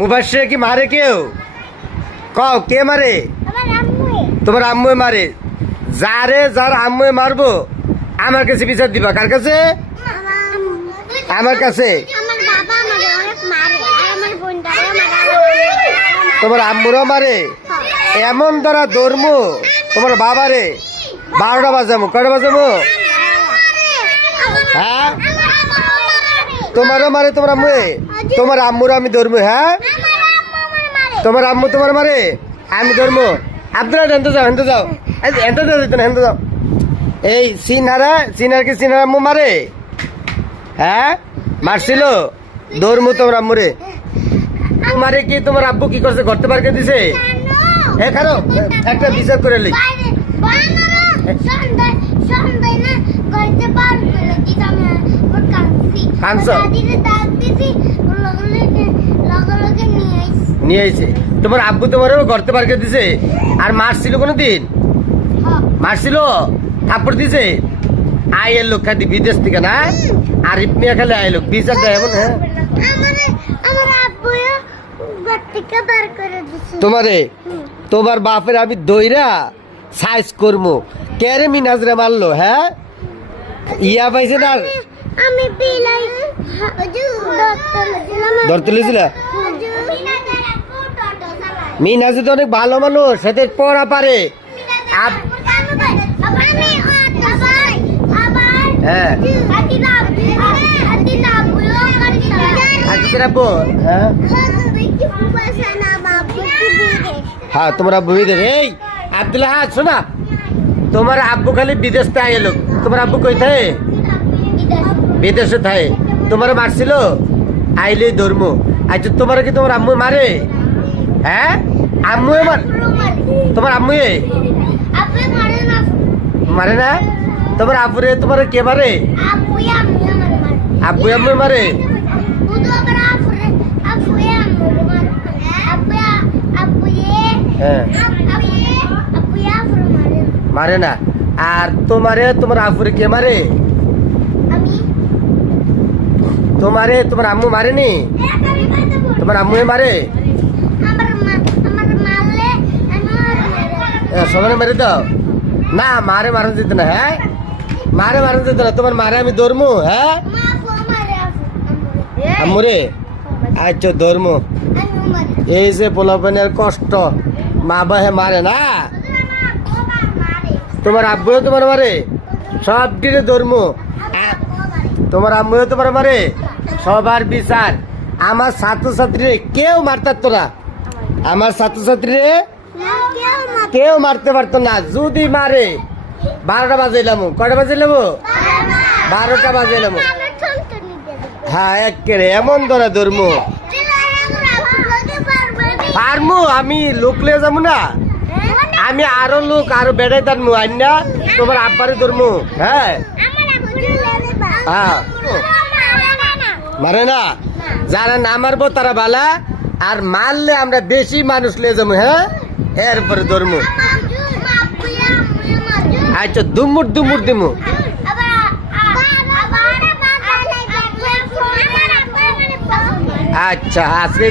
মুবাসে কি মারে কেউ? কও কে মারে? তোমার আম্মু মারে। যারে যার আম্মু মারবো আমার কাছে বিচার দিবা। কার কাছে? আমার কাছে। তোমার আম্মুরও মারে। এমন দ্বারা ধর্ম। তোমার বাবারে। বারোটা বাজামো কয়টা বাজামো? হ্যাঁ? তোমারও মারে তোমার আম্মু তোমার আম্মুরও আমি ধর্ম হ্যাঁ? তোমার আম্মু তোমার মারে? আমি ধর্ম। আপনারা হেনতে যাও হেনতে যাও। হেনতে যাও না হেনতে যাও। এই সিনহারা সিনহার কি সিনহার আম্মু মারে? হ্যাঁ? মারছিল? ধর্ম তোমার আম্মুরে মারে কি তোমার আব্বু কি করছে? ঘরতে পারকে দিছে? এ খারো। একটা বিচার করে কাঁদছো? নিয়ে আইছে। তোমার আব্বু তোমারও ঘরতে পারকে দিছে। আর মারছিল কোনো দিন মারছিল থাপ্পড় দিছে? আয়ের লোক খাদি বিদেশ থেকে না? আর ইপনিয়া খালি আয় লোক। বিচার দেয় এমন হ্যাঁ? তোমারে তোমার বাপের আমি দইরা সাইজ করব কেরে মিনাজরে মারলো হ্যাঁ? ইয়া পাইছে না? আমি পিলাই ধরতে লেছিল মিনাজি তো অনেক ভালো মানুষ সাথে পড়া পারে। হ্যাঁ। হ্যাঁ। হ্যাঁ তোমার এই আব্দুল্লাহ হ্যাঁ শোনা। তোমার আব্বু খালি বিদেশ থেকে এলো। তোমার আব্বু কই থাকে? বিদেশে থাকে। তোমার মারছিল? আইলে ধর্ম। আচ্ছা তোমার কি তোমার আম্মু মারে? হ্যাঁ? আম্মু মার তোমার আম্মু মারে না? তোমার আব্বুরে তোমার কে মারে? আব্বু আম্মু মারে। মারে না। আর তোমারে তোমার আব্বুরে কে মারে? তোমারে তোমার আম্মু মারেনি? তোমার আম্মু মারে? সবাই মেরে দাও। না মারে মারন যেত না হ্যাঁ? মারে মারন যেত না তোমার মারে আমি ধরমু হ্যাঁ? আম্মুরে। আচ্ছা ধরমু। এই যে পোলাপনের কষ্ট মা বাহে মারে না? তোমার আব্বুও তোমার মারে সব দিনে ধর্ম। তোমার আম্মুও তোমার মারে সবার বিচার। আমার ছাত্রছাত্রীরে কেউ মারতার না। আমার ছাত্রছাত্রীরে কেউ মারতে পারতো না। যদি মারে বারোটা বাজাইলাম কয়টা বাজাইলাম বারোটা বাজাইলাম হ্যাঁ একেরে এমন ধরা ধর্ম। পারমু আমি লোক লিয়ে যাব না। আমি আরও লোক, আরও বেড়াই তারমু আইনা তোমার আব্বারে ধরমু হ্যাঁ? হ্যাঁ। মারে না? যারা না মারবো তারা বালা, আর মারলে আমরা বেশি মানুষ লিয়ে যাব হ্যাঁ? এরপরে ধরমু। আচ্ছা দুমুর দুমুর দিমু। আচ্ছা আজকে